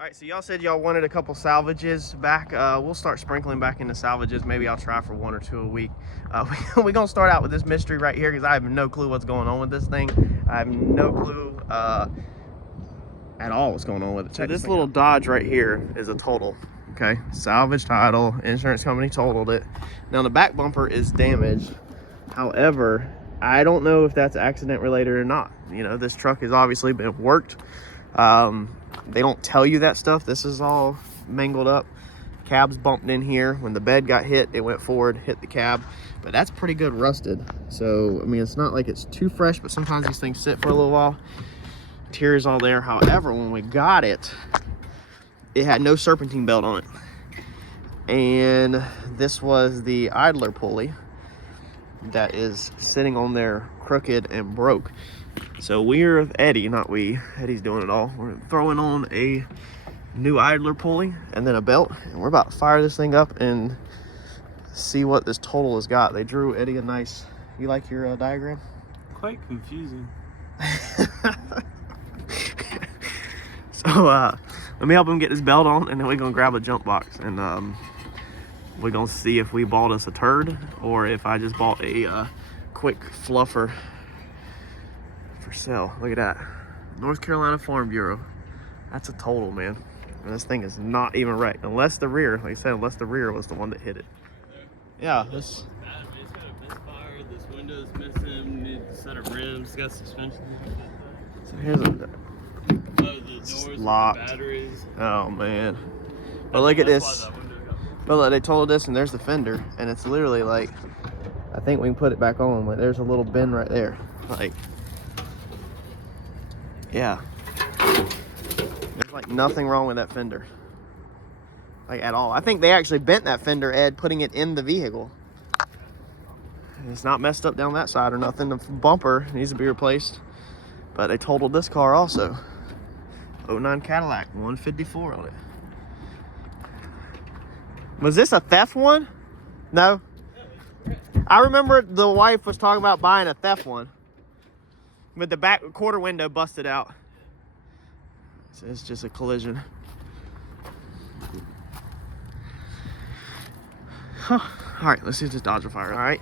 All right, so y'all said y'all wanted a couple salvages back. We'll start sprinkling back into salvages. Maybe I'll try for 1 or 2 a week. We're gonna start out with this mystery right here because I have no clue what's going on with this thing. I have no clue at all what's going on with it. So this little Dodge right here is a total. Okay, salvage title, insurance company totaled it. Now the back bumper is damaged. However, I don't know if that's accident related or not. You know, this truck has obviously been worked. They don't tell you that stuff. This is all mangled up. Cab's bumped in here. When the bed got hit, it went forward, hit the cab. But that's pretty good rusted. So, I mean, it's not like it's too fresh, but sometimes these things sit for a little while. Interior's all there. However, when we got it, it had no serpentine belt on it. And this was the idler pulley that is sitting on there crooked and broke. So we're Eddie, not we. Eddie's doing it all. We're throwing on a new idler pulley and then a belt, and we're about to fire this thing up and see what this total has got. They drew Eddie a nice. You like your diagram? Quite confusing. So let me help him get this belt on, and then we're gonna grab a jump box and we're gonna see if we bought us a turd or if I just bought a quick fluffer for sale. Look at that, North Carolina Farm Bureau. That's a total, man. And this thing is not even right, unless the rear, like I said, unless the rear was the one that hit it. Yeah, this. It's got a misfire. This window's missing. Need a set of rims. It's got suspension. So here's a. The doors, locked. the batteries. Oh man. But look at this. But look, they told us, and there's the fender, and it's literally like, I think we can put it back on. Like, there's a little bend right there. Like, yeah. There's like nothing wrong with that fender. Like at all. I think they actually bent that fender, Ed, putting it in the vehicle. And it's not messed up down that side or nothing. The bumper needs to be replaced. But they totaled this car also. 09 Cadillac, 154 on it. Was this a theft one? No? I remember the wife was talking about buying a theft one. But the back quarter window busted out. So it's just a collision. Huh. All right, let's see if this Dodge will fire. All right.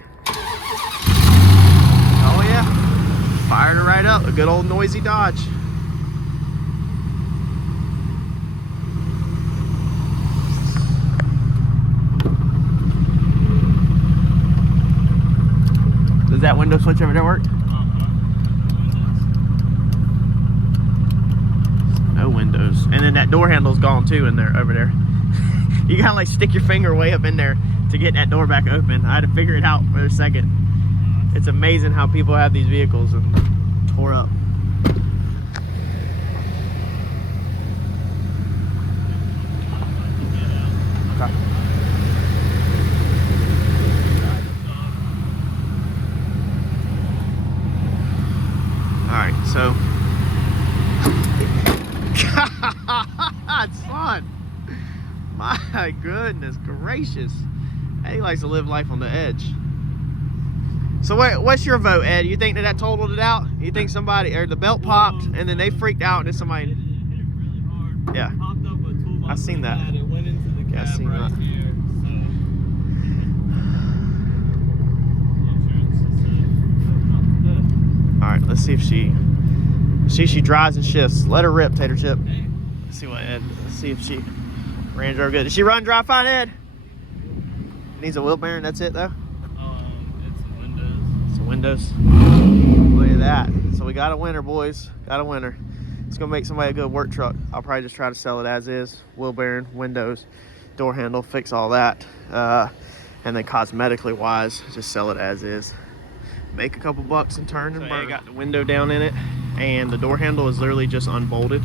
Oh yeah, fired her right up. A good old noisy Dodge. Does that window switch ever work? No windows. And then that door handle's gone too in there, over there. You gotta like stick your finger way up in there to get that door back open. I had to figure it out for a second. It's amazing how people have these vehicles and tore up. Okay. Alright, so it's fun. My goodness gracious. Eddie likes to live life on the edge. So what's your vote, Ed? You think that totaled it out? You think somebody, or the belt popped and then they freaked out and then somebody... Hit it really hard. Yeah. It popped up a toolbox. I seen that. It went into the cab Yeah, I seen right that. here. All right, let's see if she drives and shifts. Let her rip, Tater Chip. Let's see what Ed. Let's see if she ran drove good. Did she run drive fine, Ed? Needs a wheel bearing. That's it though. It's the windows. It's the windows. Look at that. So we got a winner, boys. Got a winner. It's gonna make somebody a good work truck. I'll probably just try to sell it as is. Wheel bearing, windows, door handle, fix all that, and then cosmetically wise, just sell it as is. Make a couple bucks and turn and burn. I got the window down in it, and the door handle is literally just unbolted.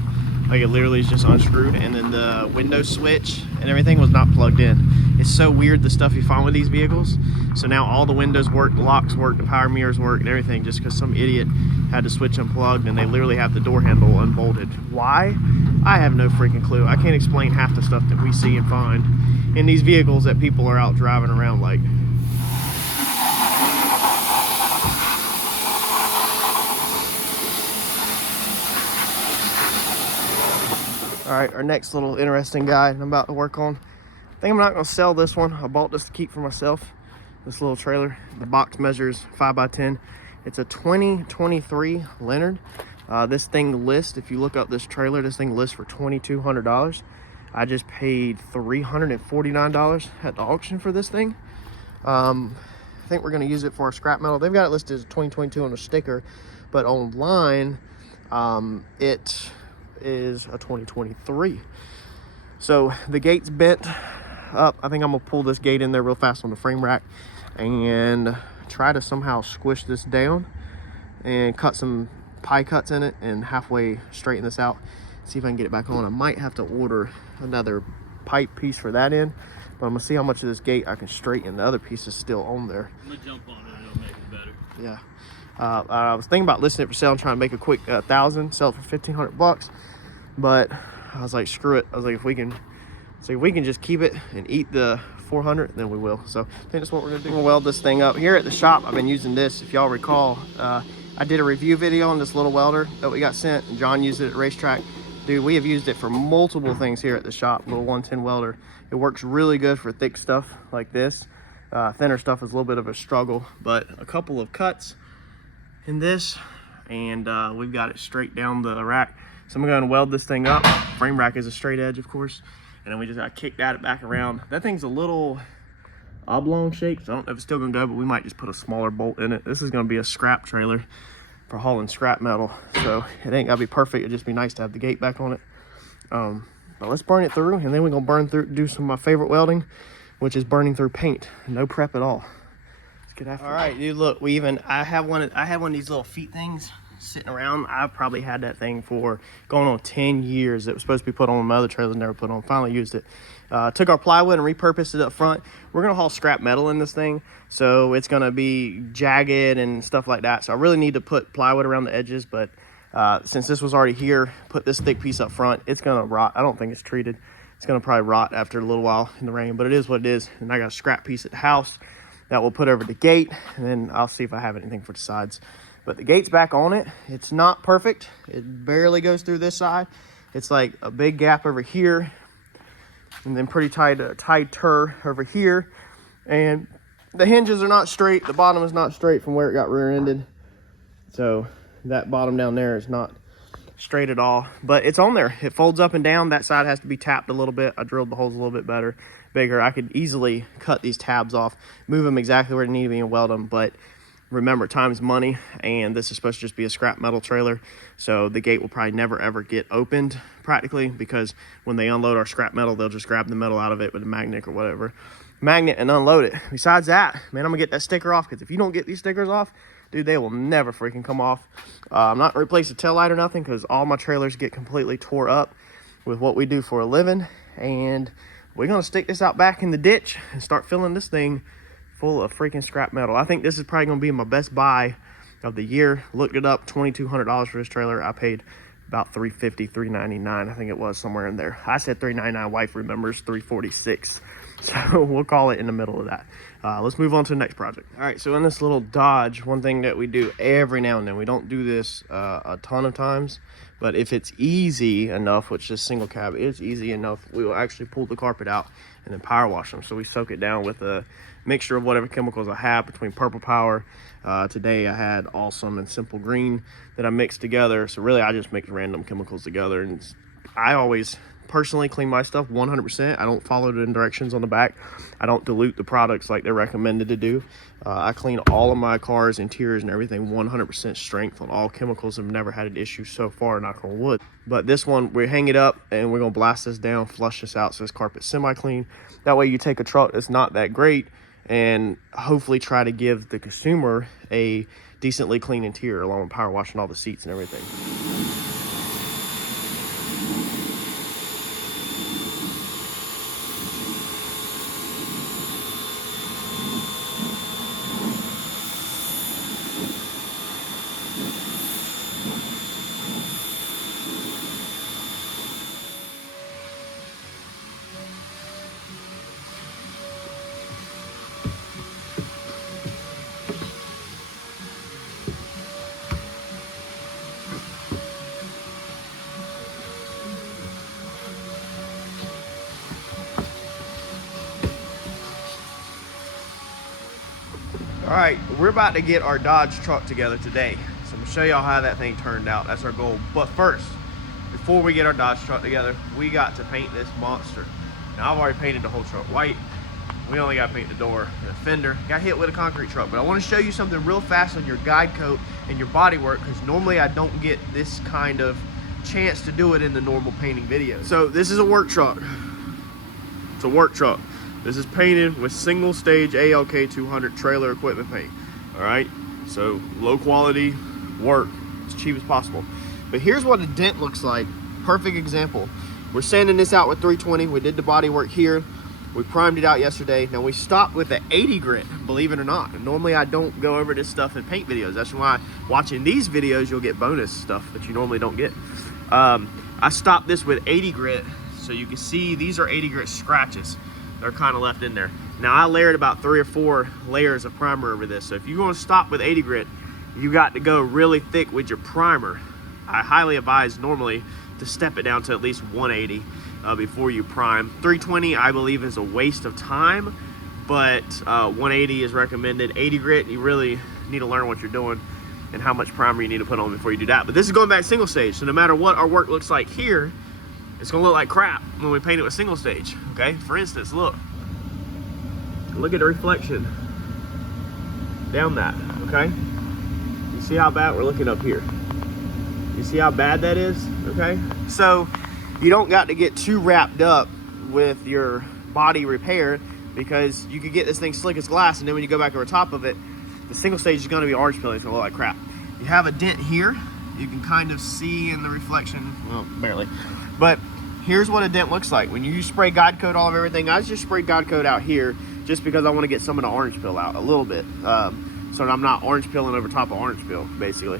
Like it literally is just unscrewed, and then the window switch and everything was not plugged in. It's so weird, the stuff you find with these vehicles. So now all the windows work, the locks work, the power mirrors work, and everything, just because some idiot had the switch unplugged and they literally have the door handle unbolted. Why? I have no freaking clue. I can't explain half the stuff that we see and find in these vehicles that people are out driving around like. All right, our next little interesting guy I'm about to work on. I think I'm not gonna sell this one. I bought this to keep for myself. This little trailer. The box measures 5x10. It's a 2023 Leonard. This thing lists, if you look up this trailer, this thing lists for $2,200. I just paid $349 at the auction for this thing. I think we're gonna use it for our scrap metal. They've got it listed as 2022 on the sticker, but online, it is a 2023. So the gate's bent up. I think I'm gonna pull this gate in there real fast on the frame rack and try to somehow squish this down and cut some pie cuts in it and halfway straighten this out, see if I can get it back on. I might have to order another pipe piece for that end, but I'm gonna see how much of this gate I can straighten. The other piece is still on there. I'm gonna jump on it and it'll make it better. Yeah. I was thinking about listing it for sale and trying to make a quick 1,000, sell it for 1,500 bucks, but I was like, screw it. I was like, if we can just keep it and eat the 400, then we will. So I think that's what we're gonna do. We'll weld this thing up here at the shop. I've been using this. If y'all recall, I did a review video on this little welder that we got sent, and John used it at racetrack. Dude, we have used it for multiple things here at the shop. Little 110 welder. It works really good for thick stuff like this. Thinner stuff is a little bit of a struggle, but a couple of cuts in this, and we've got it straight down the rack. So I'm gonna weld this thing up. Frame rack is a straight edge, of course, and then we just gotta kick that back around. That thing's a little oblong shape, so I don't know if it's still gonna go, but we might just put a smaller bolt in it. This is gonna be a scrap trailer for hauling scrap metal, so it ain't gotta be perfect. It'd just be nice to have the gate back on it. But let's burn it through, and then we're gonna burn through, do some of my favorite welding, which is burning through paint. No prep at all. Let's get after it. All right, dude, look, I had one of these little feet things sitting around. I've probably had that thing for going on 10 years. It was supposed to be put on my other trailer, never put on. Finally used it. Took our plywood and repurposed it up front. We're gonna haul scrap metal in this thing, so it's gonna be jagged and stuff like that. So I really need to put plywood around the edges, but since this was already here, put this thick piece up front. It's gonna rot. I don't think it's treated. It's gonna probably rot after a little while in the rain, but it is what it is. And I got a scrap piece at the house that we'll put over the gate, and then I'll see if I have anything for the sides. But the gate's back on it. It's not perfect. It barely goes through this side. It's like a big gap over here, and then pretty tighter over here. And the hinges are not straight. The bottom is not straight from where it got rear-ended. So that bottom down there is not straight at all, but it's on there. It folds up and down. That side has to be tapped a little bit. I drilled the holes a little bit bigger. I could easily cut these tabs off, move them exactly where they need to be, and weld them, but remember, time's money, and this is supposed to just be a scrap metal trailer, so the gate will probably never ever get opened practically, because when they unload our scrap metal, they'll just grab the metal out of it with a magnet or whatever magnet and unload it. Besides that, man, I'm gonna get that sticker off, because if you don't get these stickers off, dude, they will never freaking come off. I'm not gonna replace the tail light or nothing, because all my trailers get completely tore up with what we do for a living, and we're gonna stick this out back in the ditch and start filling this thing full of freaking scrap metal. I think this is probably gonna be my best buy of the year. Looked it up, $2,200 for this trailer. I paid about $350, $399, I think it was, somewhere in there. I said $399, wife remembers $346. So we'll call it in the middle of that. Let's move on to the next project. All right, so in this little Dodge, one thing that we do every now and then, we don't do this a ton of times, but if it's easy enough, which this single cab is easy enough, we will actually pull the carpet out and then power wash them. So we soak it down with a mixture of whatever chemicals I have between Purple Power. Today I had Awesome and Simple Green that I mixed together. So really I just mix random chemicals together, and I always personally clean my stuff 100%. I don't follow the directions on the back. I don't dilute the products like they're recommended to do. I clean all of my cars, interiors and everything 100% strength on all chemicals. I've never had an issue so far, knock on wood. But this one, we hang it up and we're gonna blast this down, flush this out so this carpet's semi-clean. That way you take a truck that's not that great and hopefully try to give the consumer a decently clean interior, along with power washing all the seats and everything. All right, we're about to get our Dodge truck together today. So I'm gonna show y'all how that thing turned out. That's our goal. But first, before we get our Dodge truck together, we got to paint this monster. Now I've already painted the whole truck white. We only got to paint the door and the fender. Got hit with a concrete truck, but I want to show you something real fast on your guide coat and your body work, because normally I don't get this kind of chance to do it in the normal painting video. So this is a work truck. It's a work truck. This is painted with single stage ALK 200 trailer equipment paint. All right, so low quality work, as cheap as possible. But here's what a dent looks like. Perfect example. We're sanding this out with 320. We did the body work here. We primed it out yesterday. Now we stopped with the 80 grit, believe it or not. And normally I don't go over this stuff in paint videos. That's why watching these videos, you'll get bonus stuff that you normally don't get. I stopped this with 80 grit. So you can see these are 80 grit scratches. They're kind of left in there. Now I layered about 3 or 4 layers of primer over this. So if you're going to stop with 80 grit, you got to go really thick with your primer. I highly advise normally to step it down to at least 180 before you prime. 320 I believe is a waste of time, but 180 is recommended. 80 grit, you really need to learn what you're doing and how much primer you need to put on before you do that. But this is going back single stage, so no matter what our work looks like here, it's gonna look like crap when we paint it with single stage, okay? For instance, look at the reflection down that, okay? You see how bad we're looking up here? You see how bad that is, okay? So you don't got to get too wrapped up with your body repair, because you could get this thing slick as glass, and then when you go back over top of it, the single stage is gonna be orange peeling. It's gonna look like crap. You have a dent here. You can kind of see in the reflection, well, barely. But here's what a dent looks like. When you spray guide coat all of everything, I just sprayed guide coat out here just because I want to get some of the orange peel out a little bit. So that I'm not orange peeling over top of orange peel, basically.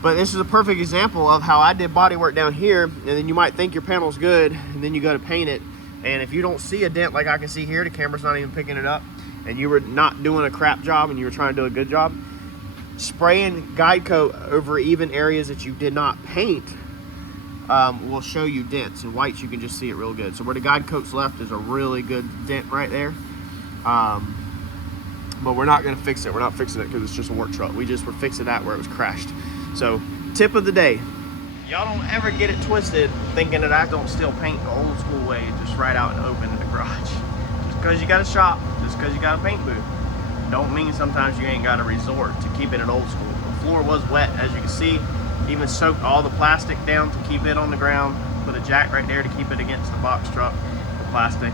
But this is a perfect example of how I did body work down here, and then you might think your panel's good, and then you go to paint it, and if you don't see a dent like I can see here, the camera's not even picking it up, and you were not doing a crap job and you were trying to do a good job, spraying guide coat over even areas that you did not paint will show you dents. In whites you can just see it real good. So where the guide coat's left is a really good dent right there. But we're not going to fix it. We're not fixing it because it's just a work truck. We just were fixing that where it was crashed. So tip of the day, y'all don't ever get it twisted thinking that I don't still paint the old school way, just right out and open in the garage. Just because you got a shop, just because you got a paint booth, don't mean sometimes you ain't got to resort to keeping it old school. The floor was wet, as you can see. Even soaked all the plastic down to keep it on the ground. Put a jack right there to keep it against the box truck. The plastic,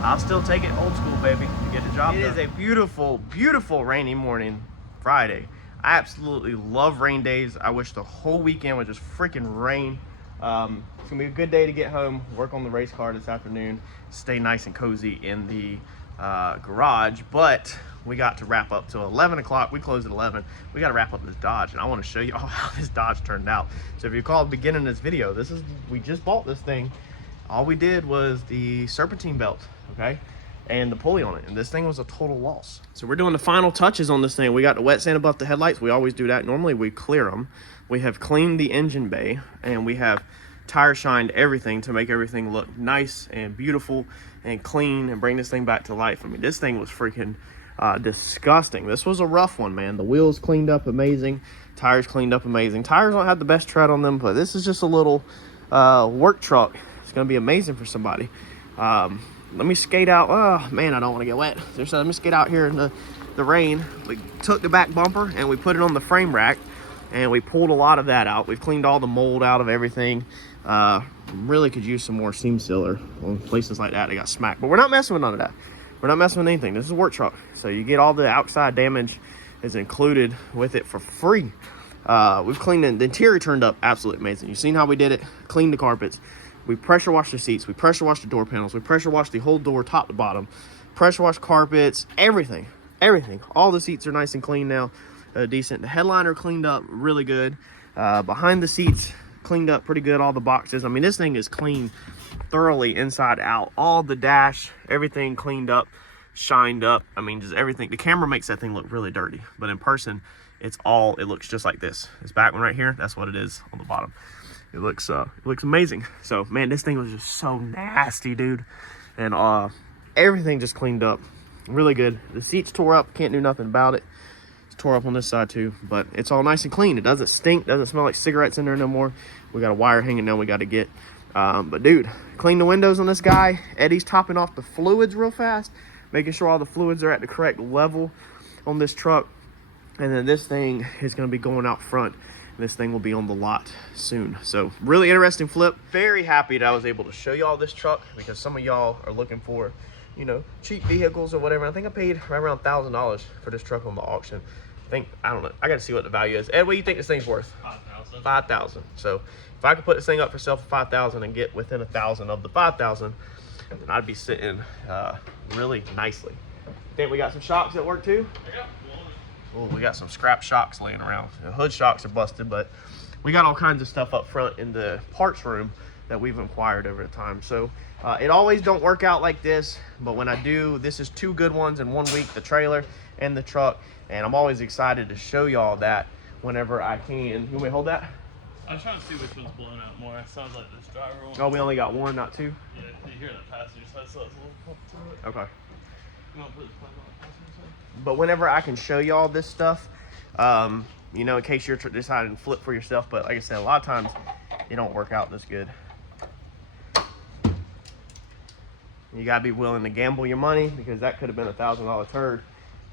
I'll still take it old school, baby, to get the job done. It is a beautiful, beautiful rainy morning, Friday. I absolutely love rain days. I wish the whole weekend would just freaking rain. It's gonna be a good day to get home, work on the race car this afternoon, stay nice and cozy in the garage. But we got to wrap up till 11 o'clock. We closed at 11. We got to wrap up this Dodge, and I want to show you all how this Dodge turned out. So if you recall at the beginning of this video, we just bought this thing. All we did was the serpentine belt, okay, and the pulley on it, and this thing was a total loss. So we're doing the final touches on this thing. We got the wet sand above the headlights. We always do that. Normally we clear them. We have cleaned the engine bay, and we have tire shined everything to make everything look nice and beautiful and clean and bring this thing back to life. I mean, this thing was freaking disgusting. This was a rough one, man. The wheels cleaned up amazing, tires cleaned up amazing. Tires don't have the best tread on them, but this is just a little work truck. It's gonna be amazing for somebody. Let me skate out. Oh man, I don't want to get wet. So let me skate out here in the rain. We took the back bumper and we put it on the frame rack, and we pulled a lot of that out. We've cleaned all the mold out of everything. Really could use some more seam sealer on places like that. They got smacked, but we're not messing with none of that. We're not messing with anything. This is a work truck, so you get all the outside damage is included with it for free. We've cleaned it. The interior turned up absolutely amazing. You've seen how we did it. Cleaned the carpets. We pressure washed the seats. We pressure washed the door panels. We pressure washed the whole door top to bottom. Pressure washed carpets. Everything. All the seats are nice and clean now. Decent. The headliner cleaned up really good. Behind the seats cleaned up pretty good. All the boxes. I mean, this thing is clean thoroughly inside out. All the dash, everything cleaned up, shined up. I mean, just everything. The camera makes that thing look really dirty, but in person it looks just like this. This back one right here, that's what it is on the bottom. It looks amazing. So man, this thing was just so nasty, dude. And everything just cleaned up Really good. The seat's tore up, can't do nothing about it. It's tore up on this side too, but it's all nice and clean. It doesn't stink, doesn't smell like cigarettes in there no more. We got a wire hanging down we got to get. But dude, clean the windows on this guy. Eddie's topping off the fluids real fast, making sure all the fluids are at the correct level on this truck. And then this thing is going to be going out front. This thing will be on the lot soon. So really interesting flip. Very happy that I was able to show y'all this truck, because some of y'all are looking for, you know, cheap vehicles or whatever. I think I paid right around $1,000 for this truck on the auction. I don't know. I got to see what the value is. Ed, what do you think this thing's worth? 5,000. 5,000. So if I could put this thing up for sale for 5,000 and get within 1,000 of the 5,000, then I'd be sitting really nicely. Think we got some shocks at work too? Yeah. Oh, we got some scrap shocks laying around. The hood shocks are busted, but we got all kinds of stuff up front in the parts room that we've acquired over the time. So it always don't work out like this, but when I do, this is 2 good ones in 1 week, the trailer and the truck. And I'm always excited to show y'all that whenever I can. You want me to hold that? I'm trying to see which one's blowing out more. It sounds like this driver one. Oh, we only got 1, not 2? Yeah, you hear the passenger side, so it's a little pump to it. Okay. You want to put this plug on the passenger side? But whenever I can show y'all this stuff, you know, in case you're deciding to flip for yourself, but like I said, a lot of times it don't work out this good. You gotta be willing to gamble your money, because that could have been a $1,000 turd,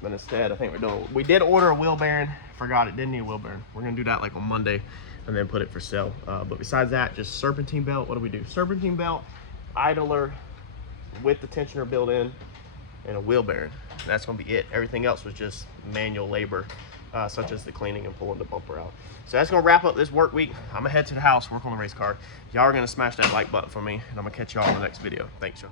but instead I think we did order a wheel bearing. Forgot it didn't need a wheel bearing. We're gonna do that like on Monday and then put it for sale. But besides that, just serpentine belt. What do we do? Serpentine belt, idler with the tensioner built in, and a wheel bearing. That's gonna be it. Everything else was just manual labor, such as the cleaning and pulling the bumper out. So that's gonna wrap up this work week. I'm gonna head to the house, work on the race car. Y'all are gonna smash that like button for me, and I'm gonna catch y'all in the next video. Thanks, y'all.